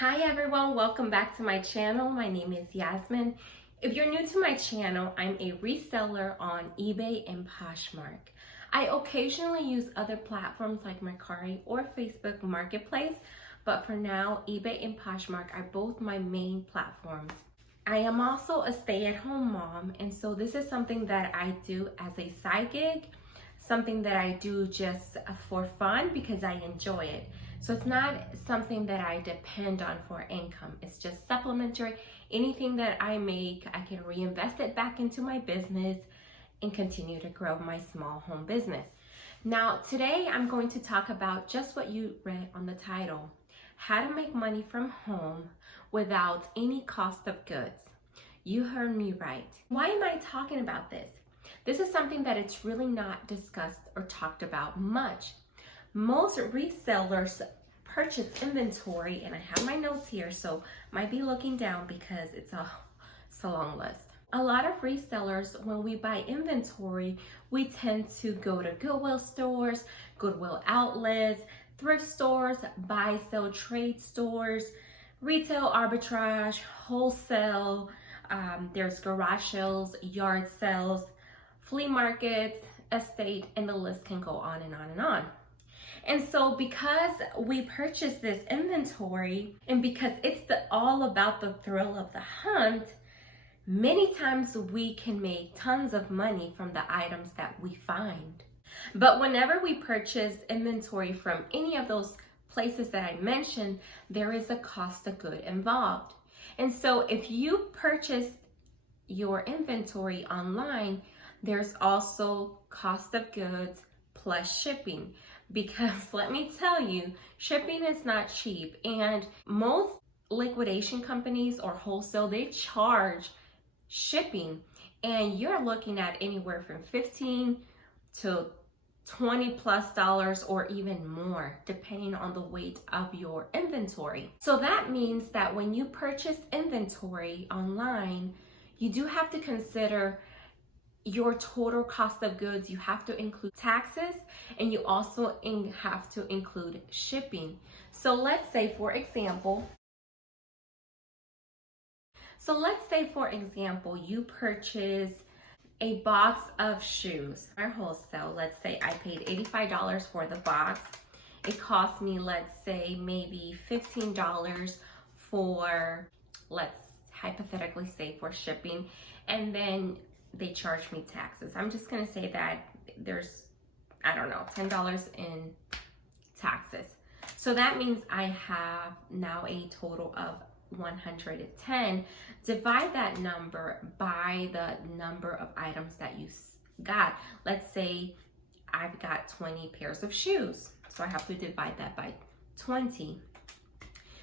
Hi everyone, welcome back to my channel. My name is Yasmin. If you're new to my channel, I'm a reseller on eBay and Poshmark. I occasionally use other platforms like Mercari or Facebook Marketplace, but for now, eBay and Poshmark are both my main platforms. I am also a stay-at-home mom, and so this is something that I do as a side gig, something that I do just for fun because I enjoy it. So it's not something that I depend on for income. It's just supplementary. Anything that I make, I can reinvest it back into my business and continue to grow my small home business. Now, today I'm going to talk about just what you read on the title, how to make money from home without any cost of goods. You heard me right. Why am I talking about this? This is something that it's really not discussed or talked about much. Most resellers purchase inventory, and I have my notes here, so might be looking down because it's a long list. A lot of resellers, when we buy inventory, we tend to go to Goodwill stores, Goodwill outlets, thrift stores, buy, sell, trade stores, retail arbitrage, wholesale, there's garage sales, yard sales, flea markets, estate, and the list can go on and on and on. And so because we purchase this inventory and because it's all about the thrill of the hunt, many times we can make tons of money from the items that we find. But whenever we purchase inventory from any of those places that I mentioned, there is a cost of good involved. And so if you purchase your inventory online, there's also cost of goods plus shipping. Because let me tell you, shipping is not cheap, and most liquidation companies or wholesale, they charge shipping, and you're looking at anywhere from $15 to $20+ or even more, depending on the weight of your inventory. So that means that when you purchase inventory online, you do have to consider your total cost of goods. You have to include taxes, and you also have to include shipping. So let's say for example, you purchase a box of shoes or wholesale. Let's say I paid $85 for the box. It cost me, let's say, maybe $15 for, let's hypothetically say, for shipping, and then they charge me taxes. I'm just gonna say that there's, I don't know, $10 in taxes. So that means I have now a total of 110. Divide that number by the number of items that you got. Let's say I've got 20 pairs of shoes. So I have to divide that by 20.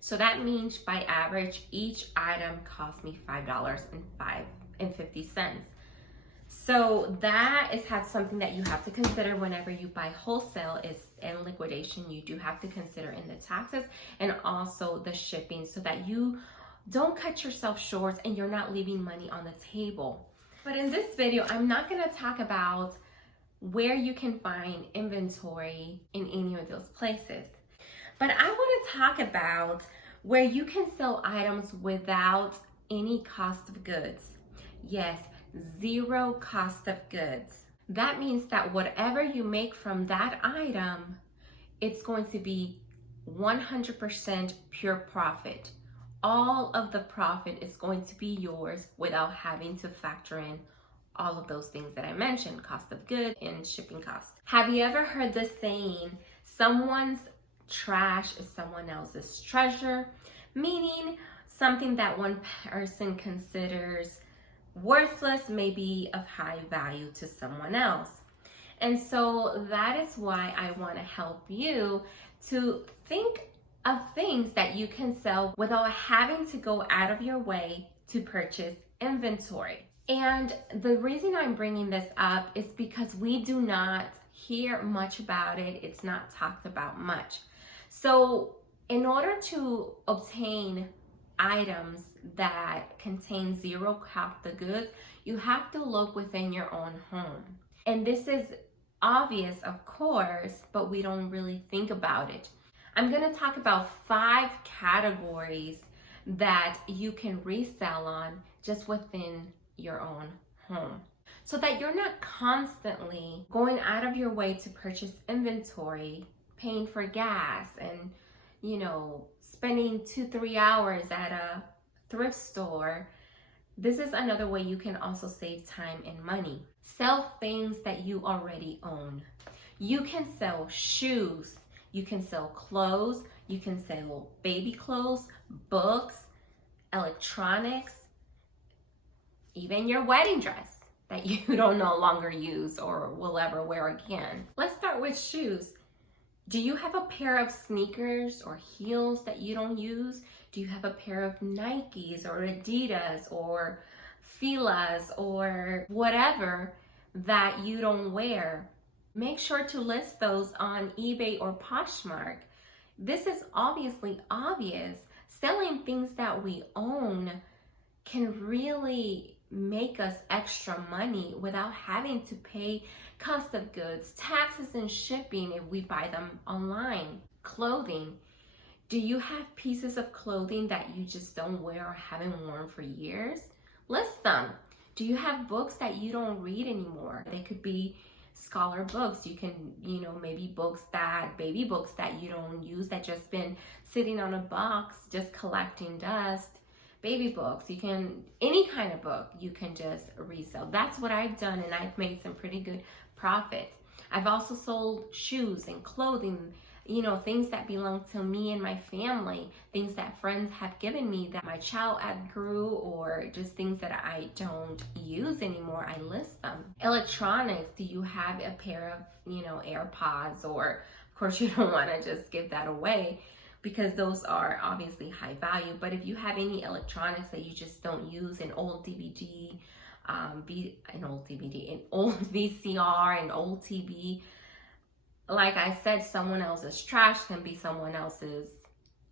So that means by average, each item cost me $5.50. So that is something that you have to consider whenever you buy wholesale and liquidation. You do have to consider in the taxes and also the shipping, so that you don't cut yourself short and you're not leaving money on the table. But in this video, I'm not going to talk about where you can find inventory in any of those places. But I want to talk about where you can sell items without any cost of goods. Yes, zero cost of goods. That means that whatever you make from that item, it's going to be 100% pure profit. All of the profit is going to be yours without having to factor in all of those things that I mentioned, cost of goods and shipping costs. Have you ever heard the saying, someone's trash is someone else's treasure? Meaning something that one person considers worthless may be of high value to someone else. And so that is why I want to help you to think of things that you can sell without having to go out of your way to purchase inventory. And the reason I'm bringing this up is because we do not hear much about it. It's not talked about much. So in order to obtain items that contain zero cost of goods, you have to look within your own home. And this is obvious, of course, but we don't really think about it. I'm going to talk about 5 categories that you can resell on just within your own home, so that you're not constantly going out of your way to purchase inventory, paying for gas, and spending 2-3 hours at a thrift store. This is another way you can also save time and money. Sell things that you already own. You can sell shoes, you can sell clothes, you can sell baby clothes, books, electronics, even your wedding dress that you don't no longer use or will ever wear again. Let's start with shoes. Do you have a pair of sneakers or heels that you don't use? Do you have a pair of Nikes or Adidas or Fila's or whatever that you don't wear? Make sure to list those on eBay or Poshmark. This is obviously obvious. Selling things that we own can really make us extra money without having to pay cost of goods, taxes, and shipping if we buy them online. Clothing. Do you have pieces of clothing that you just don't wear or haven't worn for years? List them. Do you have books that you don't read anymore? They could be scholar books. You can, maybe baby books that you don't use, that just been sitting on a box, just collecting dust. Baby books, any kind of book, you can just resell. That's what I've done, and I've made some pretty good profit. I've also sold shoes and clothing, things that belong to me and my family, things that friends have given me that my child outgrew, or just things that I don't use anymore. I list them. Electronics, do you have a pair of, AirPods? Or of course you don't want to just give that away, because those are obviously high value. But if you have any electronics that you just don't use, an old DVD, an old VCR, an old TV, like I said, someone else's trash can be someone else's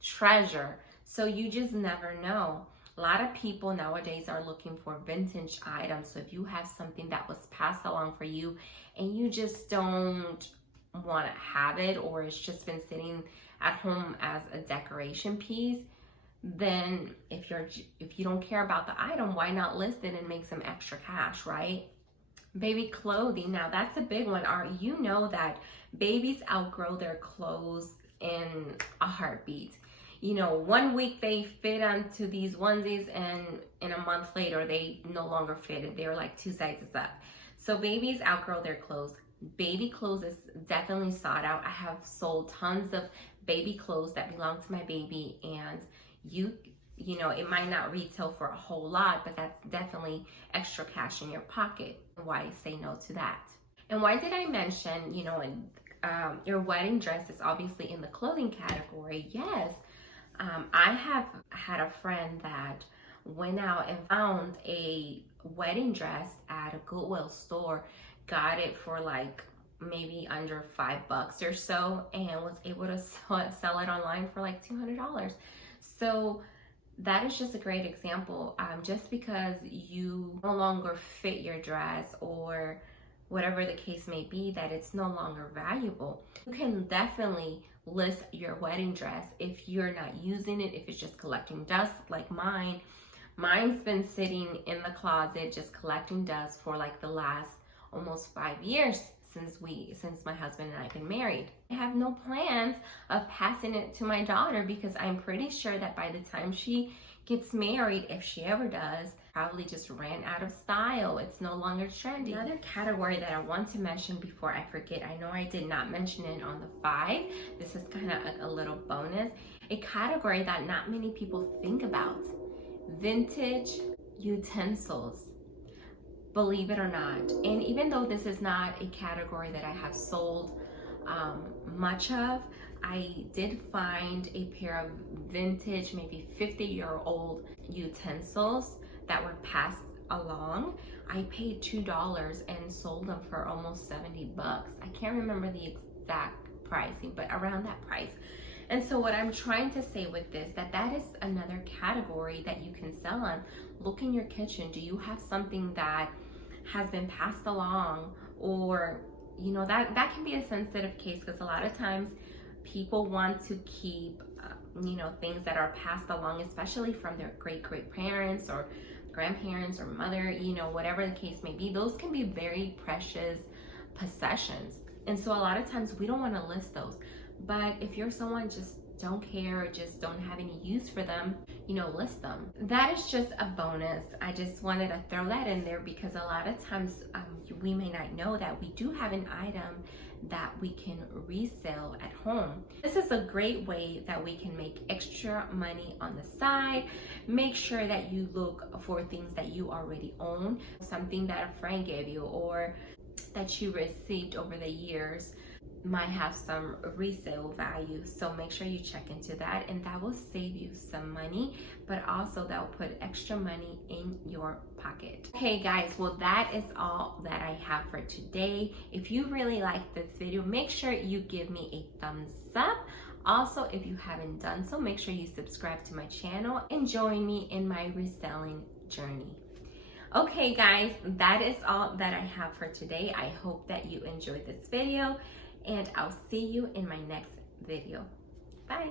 treasure. So you just never know. A lot of people nowadays are looking for vintage items. So if you have something that was passed along for you and you just don't want to have it, or it's just been sitting at home as a decoration piece, then if you don't care about the item, why not list it and make some extra cash, right? Baby clothing. Now that's a big one. You know that babies outgrow their clothes in a heartbeat. 1 week they fit onto these onesies, and in a month later they no longer fit, and they're like 2 sizes up. So babies outgrow their clothes. Baby clothes is definitely sought out. I have sold tons of baby clothes that belong to my baby, and it might not retail for a whole lot, but that's definitely extra cash in your pocket. Why say no to that? And why did I mention, your wedding dress is obviously in the clothing category? Yes. I have had a friend that went out and found a wedding dress at a Goodwill store, got it for like maybe under $5 or so, and was able to sell it online for like $200. So that is just a great example. Just because you no longer fit your dress, or whatever the case may be, that it's no longer valuable, you can definitely list your wedding dress if you're not using it, if it's just collecting dust like mine. Mine's been sitting in the closet just collecting dust for like the last almost 5 years since my husband and I have been married. I have no plans of passing it to my daughter, because I'm pretty sure that by the time she gets married, if she ever does, probably just ran out of style. It's no longer trendy. Another category that I want to mention before I forget, I know I did not mention it on the 5. This is kind of a little bonus. A category that not many people think about: vintage utensils. Believe it or not. And even though this is not a category that I have sold much of, I did find a pair of vintage, maybe 50-year-old utensils that were passed along. I paid $2 and sold them for almost $70. I can't remember the exact pricing, but around that price. And so what I'm trying to say with this, that is another category that you can sell on. Look in your kitchen. Do you have something that has been passed along? Or that can be a sensitive case, because a lot of times People want to keep, things that are passed along, especially from their great parents or grandparents or mother, whatever the case may be. Those can be very precious possessions. And so a lot of times we don't want to list those. But if you're someone just don't care or just don't have any use for them, list them. That is just a bonus. I just wanted to throw that in there because a lot of times we may not know that we do have an item that we can resell at home. This is a great way that we can make extra money on the side. Make sure that you look for things that you already own, something that a friend gave you or that you received over the years might have some resale value. So make sure you check into that, and that will save you some money, but also that will put extra money in your pocket. Okay guys, well that is all that I have for today. If you really like this video, make sure you give me a thumbs up. Also, if you haven't done so, make sure you subscribe to my channel and join me in my reselling journey. Okay guys, that is all that I have for today. I hope that you enjoyed this video, and I'll see you in my next video. Bye.